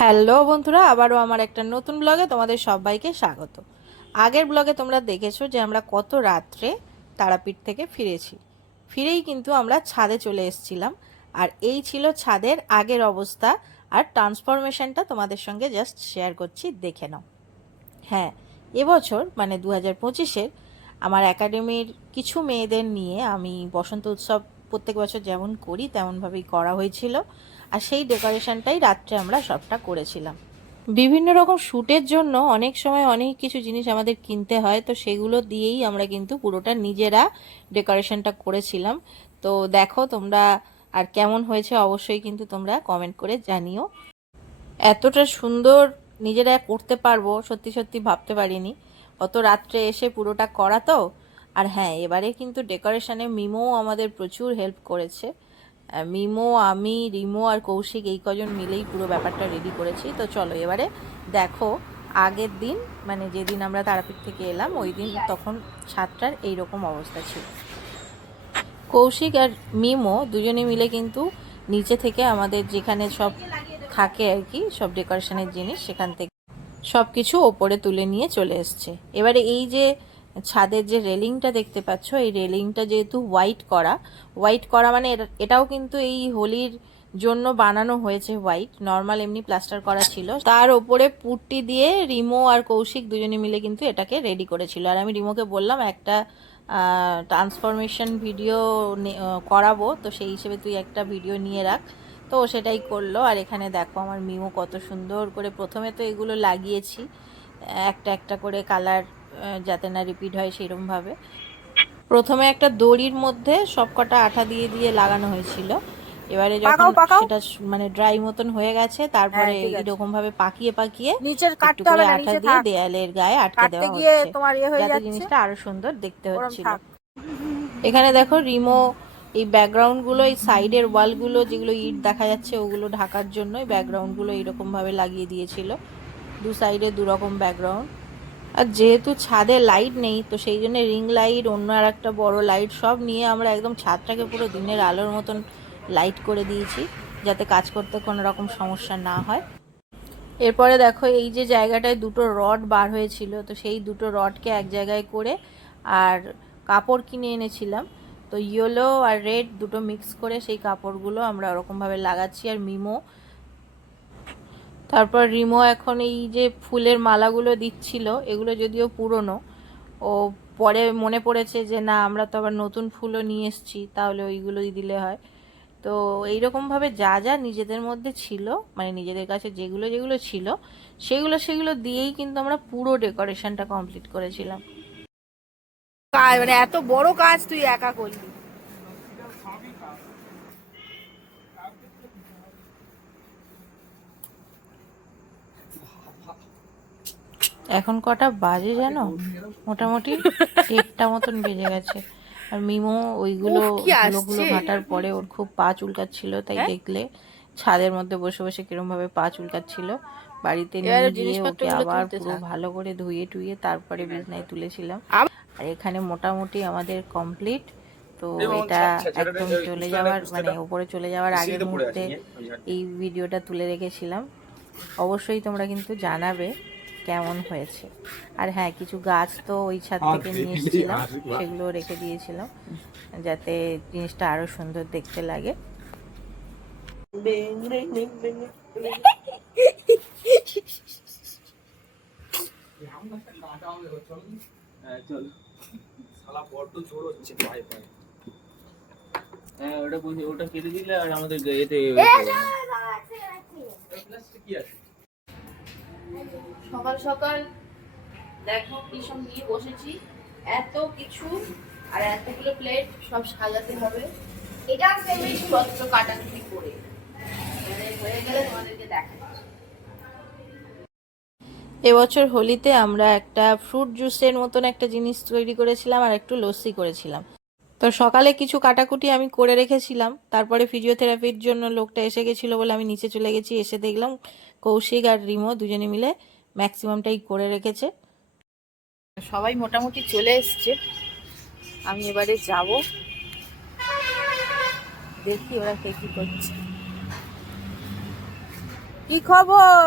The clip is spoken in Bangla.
হ্যালো বন্ধুরা, আবারও আমার একটা নতুন ব্লগে তোমাদের সবাইকে স্বাগত। আগের ব্লগে তোমরা দেখেছ যে আমরা কত রাত্রে তারাপীঠ থেকে ফিরেছি। ফিরেই কিন্তু আমরা ছাদে চলে এসেছিলাম, আর এই ছিল ছাদের আগের অবস্থা, আর ট্রান্সফরমেশনটা তোমাদের সঙ্গে জাস্ট শেয়ার করছি, দেখে নাও। হ্যাঁ এবছর মানে দু হাজার আমার একাডেমির কিছু মেয়েদের নিয়ে আমি বসন্ত উৎসব প্রত্যেক বছর যেমন করি, তেমনভাবেই করা হয়েছিল। আর সেই ডেকোরেশনটাই রাত্রে আমরা সবটা করেছিলাম। বিভিন্ন রকম শ্যুটের জন্য অনেক সময় অনেক কিছু জিনিস আমাদের কিনতে হয়, তো সেগুলো দিয়েই আমরা কিন্তু পুরোটা নিজেরা ডেকোরেশনটা করেছিলাম। তো দেখো তোমরা আর কেমন হয়েছে অবশ্যই কিন্তু তোমরা কমেন্ট করে জানিও। এতটা সুন্দর নিজেরা করতে পারব, সত্যি সত্যি ভাবতে পারিনি। অত রাত্রে এসে পুরোটা করা তো আর হ্যাঁ এবারে কিন্তু ডেকোরেশনে মিমো আমাদের প্রচুর হেল্প করেছে। মিমো, আমি, রিমো আর কৌশিক এই কজন মিলেই পুরো ব্যাপারটা রেডি করেছি। তো চলো, এবারে দেখো, আগের দিন মানে যেদিন আমরা তারাপীঠ থেকে এলাম, ওই দিন তখন ছাদটার এইরকম অবস্থা ছিল। কৌশিক আর মিমো দুজনে মিলে কিন্তু নিচে থেকে আমাদের যেখানে সব থাকে আর কি, সব ডেকোরেশনের জিনিস, সেখান থেকে সব কিছু ওপরে তুলে নিয়ে চলে এসছে। এবারে এই যে ছাদের যে রেলিংটা দেখতে পাচ্ছ, এই রেলিংটা যেহেতু হোয়াইট করা হোয়াইট করা মানে এটাও কিন্তু এই হোলির জন্য বানানো হয়েছে হোয়াইট, নর্মাল এমনি প্লাস্টার করা ছিল। তার ওপরে পুট্টি দিয়ে রিমো আর কৌশিক দুজনে মিলে কিন্তু এটাকে রেডি করেছিল। আর আমি রিমোকে বললাম, একটা ট্রান্সফরমেশন ভিডিও করাবো, তো সেই হিসেবে তুই একটা ভিডিও নিয়ে রাখ। তো সেটাই করল। আর এখানে দেখো আমার মিমো কত সুন্দর করে প্রথমে তো এগুলো লাগিয়েছি, একটা একটা করে কালার যাতে না রিপিট হয় সেরমভাবে। প্রথমে একটা দড়ির মধ্যে সবকটা আঠা দিয়ে দিয়ে লাগানো হয়েছিল। এবারে যখন। সেটা মানে ড্রাই মতন হয়ে গেছে তারপরে হ্যাঁ। এরকম ভাবে পাকিয়ে পাকিয়ে নিচের কাটতে হবে না আঠা দিয়ে দেয়ালের গায়ে আটকে দেওয়া হচ্ছে। তোমার ইয়ে হয়ে যাচ্ছে। জিনিসটা আরও সুন্দর দেখতে হচ্ছিল। এখানে দেখো রিমো এই ব্যাকগ্রাউন্ডগুলো এই সাইডের ওয়ালগুলো যেগুলো ইট দেখা যাচ্ছে ওগুলো ঢাকার জন্য এই ব্যাকগ্রাউন্ডগুলো এইরকম ভাবে লাগিয়ে দিয়েছিল। দু সাইডে দু রকম ব্যাকগ্রাউন্ড আর যেহেতু ছাদে লাইট নেই, তো সেই জন্য রিং লাইট অন্য আর একটা বড় লাইট সব নিয়ে আমরা একদম ছাদটাকে পুরো দিনের আলোর মতন লাইট করে দিয়েছি, যাতে কাজ করতে কোনো রকম সমস্যা না হয়। এরপরে দেখো, এই যে জায়গাটায় দুটো রড বার হয়েছিল, তো সেই দুটো রডকে এক জায়গায় করে আর কাপড় কিনে এনেছিলাম। তো ইয়েলো আর রেড দুটো মিক্স করে সেই কাপড়গুলো আমরা ওরকমভাবে লাগাচ্ছি। আর মিমো তারপর রিমো এখন এই যে ফুলের মালাগুলো দিচ্ছিল, এগুলো যদিও পুরনো, ও পরে মনে পড়েছে যে না, আমরা তো আবার নতুন ফুলও নিয়ে এসেছি, তাহলে ওইগুলোই দিলে হয়। তো এইরকমভাবে যা যা নিজেদের মধ্যে ছিল মানে নিজেদের কাছে যেগুলো যেগুলো ছিল, সেগুলো সেগুলো দিয়েই কিন্তু আমরা পুরো ডেকোরেশনটা কমপ্লিট করেছিলাম। কাজ মানে এত বড় কাজ তুই একা করলি। এখন কটা বাজে জানো? মোটামুটি দেড়টা মতন বেজে গেছে। আর মিমো ওইগুলো? ধুলোগুলো ঘাটার পরে ওর খুব পা চুলকাচ্ছিল তাই হ্যাঁ? দেখলে ছাদের মধ্যে বসে বসে কিরম ভাবে পা চুলকাচ্ছিল। বাড়িতে নিয়ে গিয়ে ওকে আবার পুরো ভালো করে ধুয়ে টুয়ে তারপরে বিছনায় তুলেছিলাম। আর এখানে মোটামুটি আমাদের কমপ্লিট তো এটা আচ্ছা, একদম চলে যাওয়ার মানে উপরে চলে যাওয়ার আছে, মুহূর্তে হাঁটু। এই ভিডিওটা তুলে রেখেছিলাম। অবশ্যই তোমরা কিন্তু জানাবে কেমন হয়েছে আর হ্যাঁ কিছু গাছ তো ওই ছাদ থেকে নিয়ে এসেছিলাম সেগুলো রেখে দিয়েছিলাম যাতে জিনিসটা আরও সুন্দর দেখতে লাগে হ্যাঁ। হ্যাঁ, ওটা ওটা কেটে দিলে আর আমাদের এতে কি আছে? সকাল সকাল দেখো কি সব নিয়ে বসেছি। এত কিছু আর এতগুলো প্লেট সব সাজাতে হবে। এটা জিনিসপত্র কাটাকুটি করে। মানে হয়ে গেলে তোমাদেরকে দেখাচ্ছি। এবছর হোলিতে আমরা একটা ফ্রুট জুসের মতন একটা জিনিস তৈরি করেছিলাম আর একটু লস্যি করেছিলাম। তো সকালে কিছু কাটাকুটি আমি করে রেখেছিলাম। তারপরে ফিজিওথেরাপির জন্য লোকটা এসে গেছিল বলে আমি নিচে চলে গেছি, এসে দেখলাম কৌশিক আর রিমো দুজনে মিলে ম্যাক্সিমামটাই করে রেখেছে। সবাই মোটামুটি চলে এসছে। আমি এবারে যাব। দেখি ওরা কে কি করছে। কি খবর?